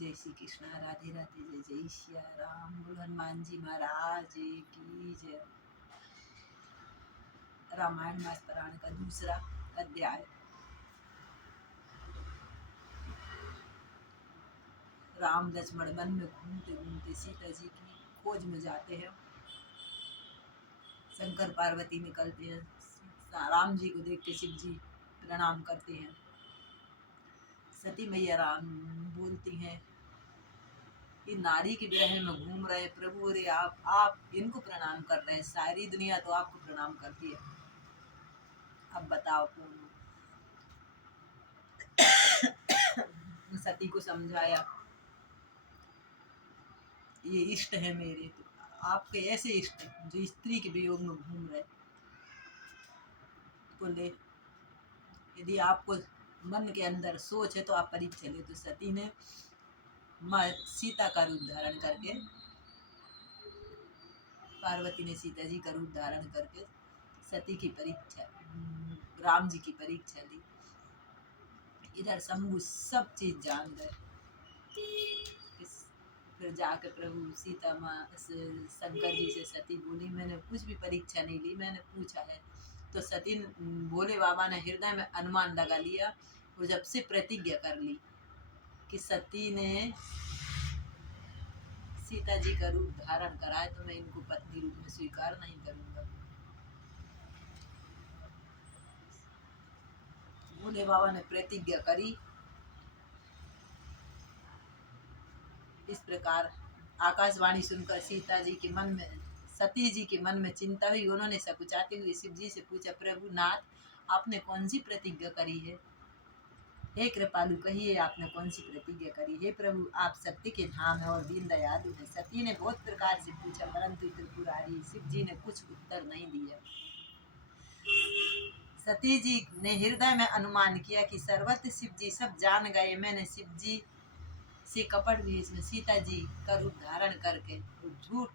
जय श्री कृष्णा, राधे राधे, जय जय सिया राम। बोलो हनुमान जी महाराज की जय। रामायण मास पुराण का दूसरा अध्याय। राम लक्ष्मण वन में घूमते घूमते सीता जी की खोज में जाते हैं। शंकर पार्वती निकलते हैं। राम जी को देख के शिव जी प्रणाम करते हैं। सती मैया राम बोलती हैं कि नारी के विरह में घूम रहे प्रभु, अरे आप इनको प्रणाम कर रहे हैं, सारी दुनिया तो आपको प्रणाम करती है, अब बताओ कौन हो। सती को समझाया, ये इष्ट है मेरे, तो आपके ऐसे इष्ट जो स्त्री के वियोग में घूम रहे, बोले यदि आपको मन के अंदर सोच है तो आप परीक्षा ले। तो सती ने माँ सीता का रूप धारण करके, पार्वती ने सीता जी का रूप धारण करके सती की परीक्षा, राम जी की परीक्षा ली। इधर शंभु सब चीज जान गए। फिर जाकर प्रभु सीता माँ शंकर जी से सती बोली, मैंने कुछ भी परीक्षा नहीं ली, मैंने पूछा है। तो सती भोले बाबा ने हृदय में अनुमान लगा लिया और जब से प्रतिज्ञा कर ली कि सती ने सीता जी का रूप धारण करा है तो मैं इनको पत्नी रूप में स्वीकार नहीं करूंगा। भोले बाबा ने प्रतिज्ञा करी। इस प्रकार आकाशवाणी सुनकर सीता जी के मन में, सती जी के मन में चिंता हुई। उन्होंने सकुचाते हुए शिव जी से पूछा, प्रभु नाथ, आपने कौन सी प्रतिज्ञा करी है? हे कृपालु, कहिए आपने कौन सी प्रतिज्ञा करी? हे प्रभु, आप सत्य के धाम है और दीन दयालु है। सती ने बहुत प्रकार से पूछा, परंतु त्रिपुरारी शिव जी ने कुछ उत्तर नहीं दिया। सती जी ने हृदय में अनुमान किया कि सर्वत्र शिव जी सब जान गए, मैंने शिव जी से कपट वेश में सीता जी का रूप धारण करके झूठ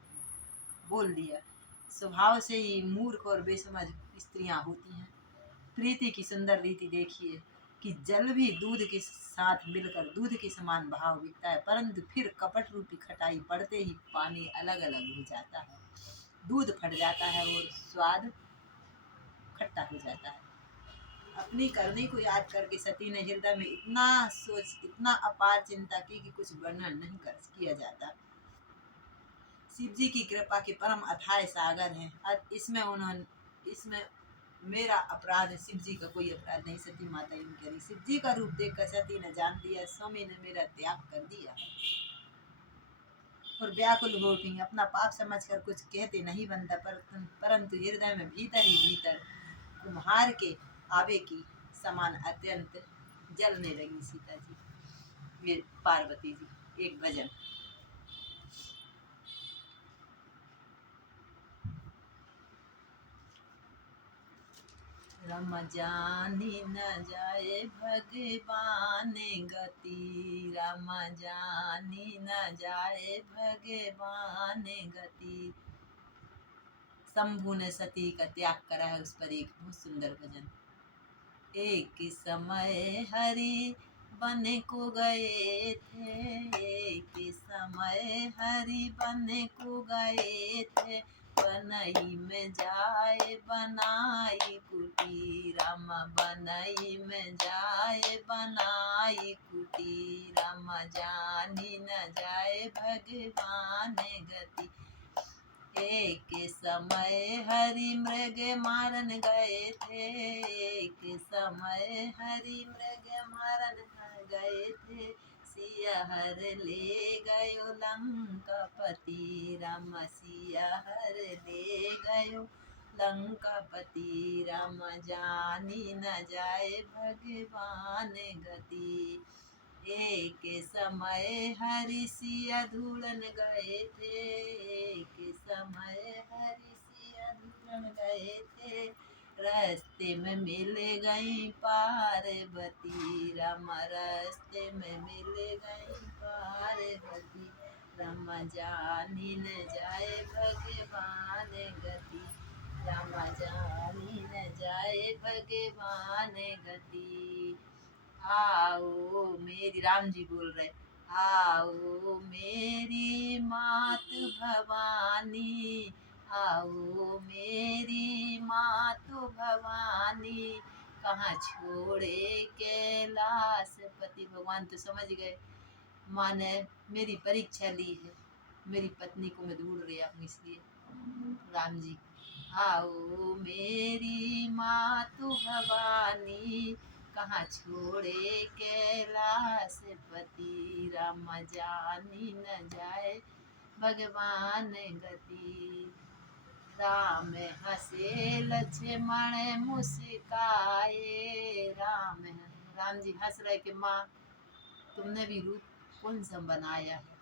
बोल दिया। स्वभाव से ही मूर्ख और बेसमझ स्त्रियां होती हैं। प्रीति की सुंदर रीति देखिए कि जल भी दूध के साथ मिलकर दूध के समान भाव बिकता है, परंतु फिर कपट रूपी खटाई पड़ते ही पानी अलग अलग हो जाता है, दूध फट जाता है और स्वाद खट्टा हो जाता है। अपनी करनी को याद करके सती ने हृदय में इतना सोच, इतना अपार चिंता की कि कुछ वर्णन नहीं कर किया जाता। शिव जी की कृपा के परम अथाह सागर है। इसमें मेरा अपराध है, शिव जी का कोई अपराध नहीं। सती माता यूं कह रही। शिव जी का रूप देखकर सती ने जान लिया, स्वामी ने मेरा त्याग कर दिया और व्याकुल हो उठी। अपना पाप समझकर कुछ कहते नहीं बनता, परंतु हृदय में भीतर ही भीतर कुम्हार के आवे की समान अत्यंत जलने लगी सीता जी, ये पार्वती जी। एक भजन। रम जानी न जाए भगवान गति, रम जानी न जाए भगवान गति। शंभु ने सती का त्याग करा है, उस पर एक बहुत सुंदर भजन। एक समय हरि बन को गए थे, एक समय हरि बन को गए थे, बनई में जाए बनाई कुटी, राम बनई में जाए बनाई कुटी, राम जानी न जाए भगवान गति। एक समय हरि मृग मारन गए थे, एक समय हरि मृग मारन गए थे, सिया हर ले गयो लंकापति, राम सिया हर ले गयो लंकापति, राम जानी न जाए भगवान गति। एक समय हरि सिया ढूंढन गए थे, एक समय हरि सिया ढूंढन गए थे, रास्ते में मिल गई पार्वती, राम रास्ते में मिल गई पार्वती, राम जानी न जाए भगवान गति, राम जानी न जाए भगवान गति। आओ मेरी, राम जी बोल रहे, आओ मेरी मातु भवानी, आओ मेरी मातु भवानी, कहाँ छोड़े कैलाश पति। भगवान तो समझ गए, माँ ने मेरी परीक्षा ली है, मेरी पत्नी को मैं ढूंढ रहा हूँ, इसलिए राम जी आओ मेरी मातु भवानी, कहाँ छोड़े कैलाश पति। राम जानी न जाए भगवान गति, राम हंसे लक्ष्मण मुस्काए। राम जी हंस रहे कि माँ तुमने भी रूप कौन सा बनाया है।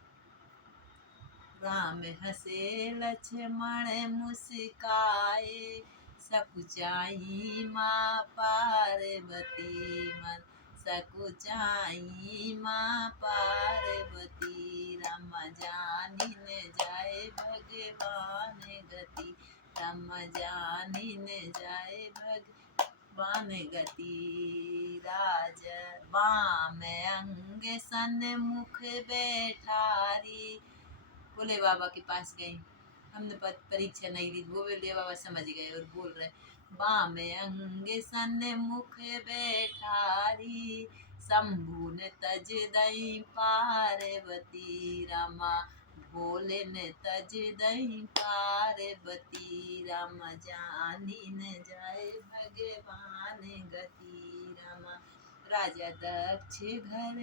राम हंसे लक्ष्मण मुस्काए, सकुचाई माँ पार्वती मन, सकुचाई माँ पार्वती। राम जानी न जाए भगवान गति, राम जानी न जाए भगवान गति। राज वाम अंग सन्मुख बैठारी, भोले बाबा के पास गई, हमने परीक्षा नहीं दी, भोले बाबा समझ गए और बोल रहे बाम अंग सन्मुख बैठारी, शंभु ने तज दई पार्वती। रामा भोले ने तज दई पार्वती, राम जानी न जाए भगवान गति। रामा राजा दक्ष घर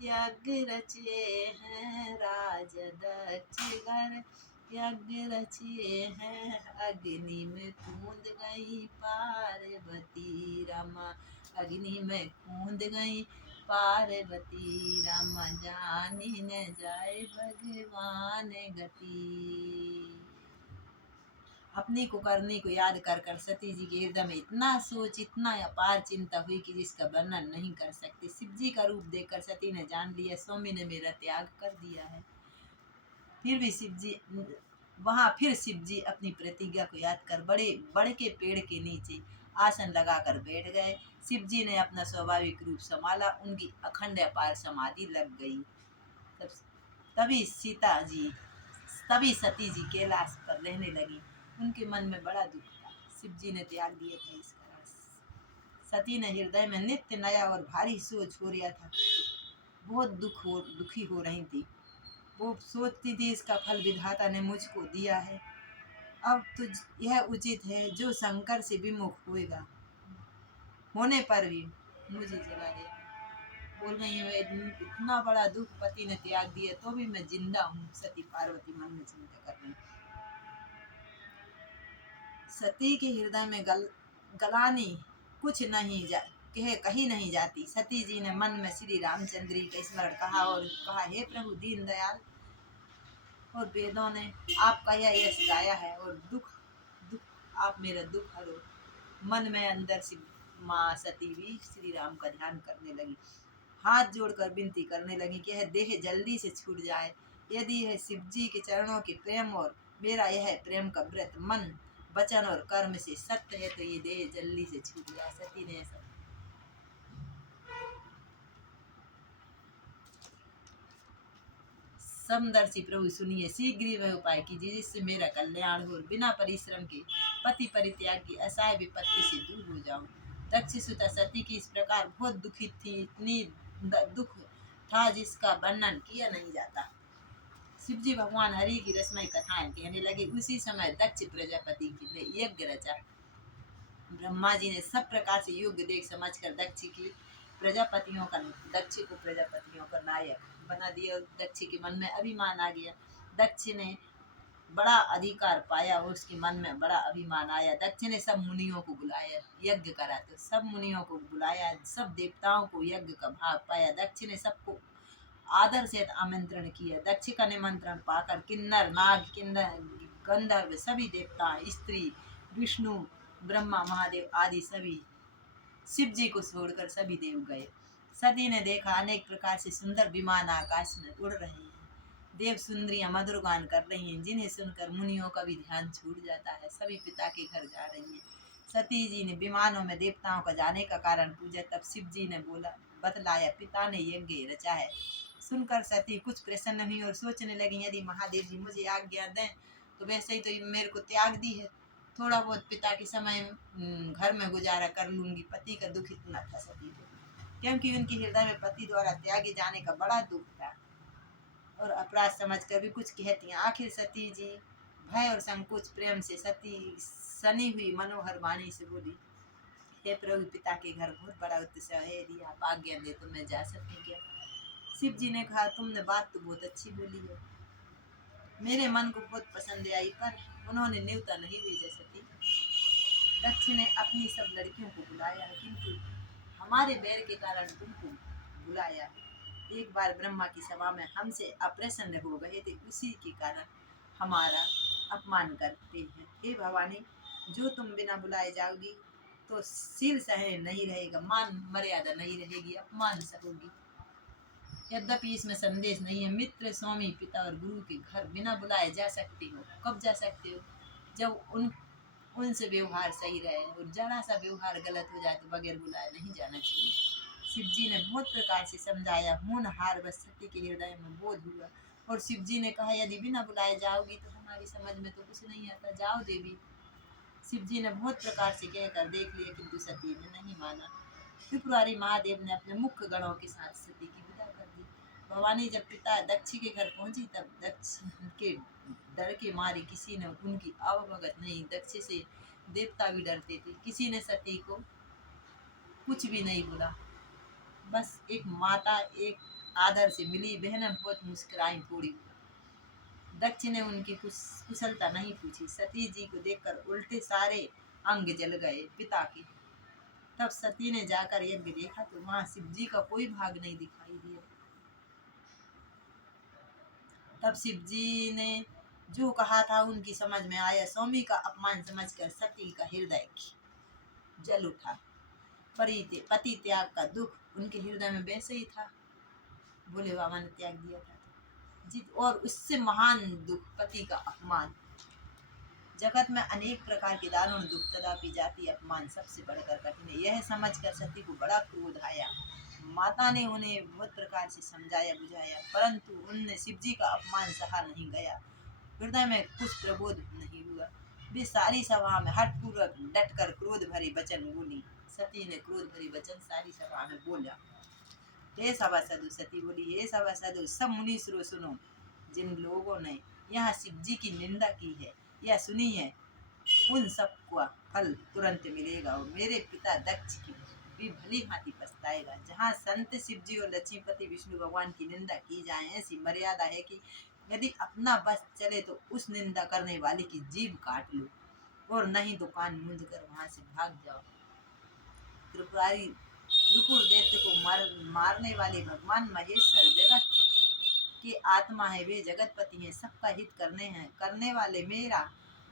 यज्ञ रचे हैं, राजा दक्ष घर यज्ञ रचे हैं, अग्नि में कूद गई पार्वती। रामा अग्नि में कूद गई पार्वती, राम जानी न जाए भगवान गति। अपने को करने को याद कर कर सती जी के हृदय में इतना सोच, इतना अपार चिंता हुई कि जिसका वर्णन नहीं कर सकते। शिव जी का रूप देखकर सती ने जान लिया स्वामी ने मेरा त्याग कर दिया है। फिर भी शिव जी अपनी प्रतिज्ञा को याद कर बड़े बड़े के पेड़ के नीचे आसन लगाकर बैठ गए। शिव जी ने अपना स्वाभाविक रूप संभाला, उनकी अखंड अपार समाधि लग गई। तभी सती जी कैलाश पर रहने लगी। उनके मन में बड़ा दुख था, शिव जी ने त्याग दिए थे इस कारण। सती ने हृदय में नित्य नया और भारी सोच हो रहा था, बहुत दुखी हो रही थी। वो सोचती थी इसका फल विधाता ने मुझको दिया है, अब तो यह उचित है जो शंकर से विमुख होने पर भी मुझे जला दे। बोल रही है इतना बड़ा दुख पति ने त्याग दिया तो भी मैं जिंदा हूँ। सती पार्वती मन में चिंता कर रही। सती के हृदय में गलानी कुछ नहीं कही नहीं जाती। सती जी ने मन में श्री रामचंद्र जी का स्मरण कहा और कहा हे प्रभु दीन दयाल, और वेदों ने आपका यह यश गाया है और दुख आप मेरा दुख हरो। मन में अंदर से माँ सती भी श्री राम का ध्यान करने लगी, हाथ जोड़कर विनती करने लगी कि यह देह जल्दी से छूट जाए। यदि यह शिव जी के चरणों के प्रेम और मेरा यह प्रेम का व्रत मन वचन और कर्म से सत्य है तो ये देह जल्दी से छूट जाए। सती ने ऐसा समदर्शी प्रभु सुनिए, शीघ्र ही वह उपाय कीजिए जिससे मेरा कल्याण हो, बिना परिश्रम के पति परित्याग की असहाय विपत्ति से दूर हो जाऊं। दक्ष सुता सती की इस प्रकार बहुत दुखित थी, इतनी दुख था जिसका वर्णन किया नहीं जाता। शिव जी भगवान हरि की रसमय कथाएं कहने लगे। उसी समय दक्ष प्रजापति ने यज्ञ रचा। ब्रह्मा जी ने सब प्रकार से योग्य देख समझकर दक्ष को प्रजापतियों का नायक बना दिया। दक्ष के मन में अभिमान आ गया। दक्ष ने बड़ा अधिकार पाया और उसके मन में बड़ा अभिमान आया। दक्ष ने सब मुनियों को बुलाया, यज्ञ करा तो सब मुनियों को बुलाया, सब देवताओं को यज्ञ का भाग पाया। दक्ष ने सबको आदर से आमंत्रण किया। दक्ष का निमंत्रण पाकर किन्नर नाग गंधर्व सभी देवता, स्त्री, विष्णु, ब्रह्मा, महादेव आदि सभी शिव जी को छोड़कर सभी देव गए। सती ने देखा अनेक प्रकार से सुंदर विमान आकाश में उड़ रहे हैं। देव सुंदरियां मधुर गान कर रही हैं, जिन्हें सुनकर मुनियों का भी ध्यान छूट जाता है। सभी पिता के घर जा रही हैं। सती जी ने विमानों में देवताओं का जाने का कारण पूछा। तब शिव जी ने बतलाया पिता ने यज्ञ रचा है, सुनकर सती कुछ प्रसन्न हुई और सोचने लगी, यदि महादेव जी मुझे आज्ञा दें तो वैसे ही तो मेरे को त्याग दी है, थोड़ा बहुत पिता के समय घर में गुजारा कर लूंगी। पति का दुख इतना था सती को, क्योंकि उनके हृदय में पति द्वारा त्यागे जाने का बड़ा दुख था और अपराध समझकर भी कुछ कहती हैं। आखिर सती जी भय और संकोच प्रेम से सती सनी हुई मनोहर वाणी से बोली, हे प्रभु, पिता के घर बहुत बड़ा उत्सव है, यदि आप आज्ञा दे तो मैं जा सकती क्या? शिव जी ने कहा, तुमने बात तो बहुत अच्छी बोली है, मेरे मन को बहुत पसंद आई, पर उन्होंने न्योता नहीं भेजा सती। दक्ष ने अपनी सब लड़कियों को बुलाया, किंतु हमारे बैर के कारण तुमको बुलाया। एक बार ब्रह्मा की सभा में हमसे अप्रसन्न हो गए थे, उसी के कारण हमारा अपमान करते हैं। हे भवानी, जो तुम बिना बुलाए जाओगी तो शील सहने नहीं रहेगा, मान मर्यादा नहीं रहेगी, अपमान सहोगी। यद्यपि इसमें संदेश नहीं है, मित्र, स्वामी, पिता और गुरु के घर बिना बुलाए जा सकते हो। कब जा सकते हो? जब उनसे व्यवहार सही रहे, और जरा सा व्यवहार गलत हो जाए तो बगैर बुलाए नहीं जाना चाहिए। शिव जी ने बहुत प्रकार से समझाया, होनहार बस सती के हृदय में बोध हुआ और शिव जी ने कहा, यदि बिना बुलाए जाओगी तो हमारी समझ में तो कुछ नहीं आता, जाओ देवी। शिव जी ने बहुत प्रकार से कहकर देख लिया, किंतु सती ने नहीं माना। त्रिपुरारी महादेव ने अपने मुख्य गणों के साथ सती की विदा कर दी। भवानी जब पिता दक्ष के घर पहुंची तब दक्ष के डर के मारे किसी ने उनकी अवभगत नहीं। दक्ष से देवता भी डरते थे। किसी ने सती को कुछ भी नहीं बोला, बस एक माता एक आदर से मिली बहन बहुत मुस्कुराई थोड़ी। दक्ष ने उनकी कुशलता नहीं पूछी। सती जी को देखकर उल्टे सारे अंग जल गए पिता के। तब सती ने जाकर यज्ञ देखा तो वहां शिव जी का कोई भाग नहीं दिखाई दिया। तब शिव जी ने जो कहा था उनकी समझ में आया। स्वामी का अपमान समझकर सती का हृदय जल उठा। पति त्याग का दुख उनके हृदय में वैसे ही था, भोले बाबा ने त्याग दिया था जित, और उससे महान दुख पति का अपमान। जगत में अनेक प्रकार के दारुण दुख, तथापि जाति अपमान सबसे बढ़कर कठिन है। यह समझकर सती को बड़ा क्रोध आया। माता ने उन्हें बहुत प्रकार से समझाया बुझाया, परंतु उनने शिव जी का अपमान सहा नहीं गया। हृदय में कुछ प्रबोध नहीं हुआ। वे सारी सभा में हठपूर्वक डटकर क्रोध भरी वचन बोली। सती ने क्रोध भरी वचन सारी सभा में बोला। हे सभासदों, सती बोली, हे सभासदों, सब मुनीश्वरों सुनो। जिन लोगों ने यहाँ शिव जी की निंदा की है या सुनी है, उन सब का फल तुरंत मिलेगा और मेरे पिता दक्ष की भी भली भांति पछताएगा। जहाँ संत शिव जी और लक्ष्मीपति विष्णु भगवान की निंदा की जाए, ऐसी मर्यादा है कि यदि अपना बस चले तो उस निंदा करने वाले की जीभ काट लो, और नहीं तो कान मूंद कर वहां से भाग जाओ। त्रिपुरारी त्रिपुर दैत्य को मारने वाले भगवान महेश्वर जगत के आत्मा है, वे जगतपति हैं, सबका हित करने वाले मेरा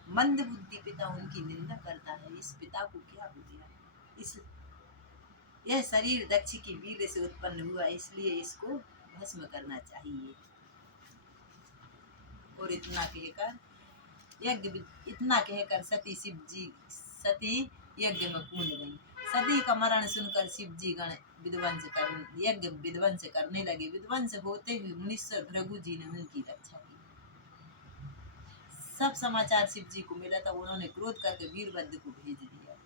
मंद बुद्धि पिता उनकी निंदा करता है। इस पिता को क्या हो गया? यह शरीर दक्ष की वीर से उत्पन्न हुआ, इसलिए इसको भस्म करना चाहिए। और इतना कहकर सती यज्ञ में कूद गई। सती का मरण सुनकर शिव जी गण यज्ञ विध्वंस करने लगे। विध्वंस होते हुए मुनीश्वर भृगु जी ने उनकी रक्षा की। सब समाचार शिव जी को मिला था। उन्होंने क्रोध करके वीरभद्र को भेज दिया।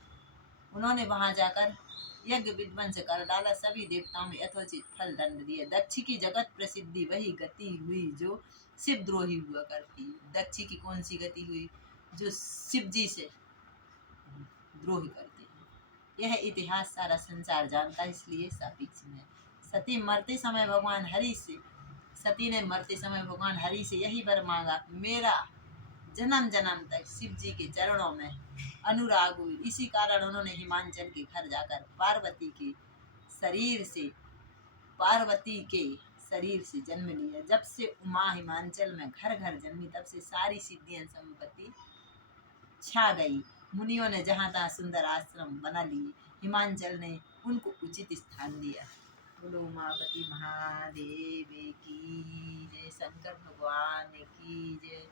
उन्होंने वहां जाकर यज्ञ विध्वंस कर डाला। सभी देवताओं में यथोचित फल दंड दिया। दक्ष की जगत प्रसिद्धि वही गति हुई जो शिव द्रोही हुआ करती। दक्ष की कौन सी गति हुई? जो शिव जी से द्रोही करते हैं। यह इतिहास सारा संसार जानता है, इसलिए सापेक्ष है। सती ने मरते समय भगवान हरि से यही वर मांगा, मेरा जन्म जन्म तक शिव जी के चरणों में अनुराग हुई। इसी कारण उन्होंने हिमांचल के घर जाकर पार्वती के शरीर से जन्म लिया। जब से उमा हिमांचल में घर घर जन्मी, तब से सारी सिद्धियां संपत्ति छा गई। मुनियों ने जहाँ तहाँ सुंदर आश्रम बना लिए। हिमांचल ने उनको उचित स्थान दिया। बोलो उमापति महादेव की जय, शंकर भगवान की जय।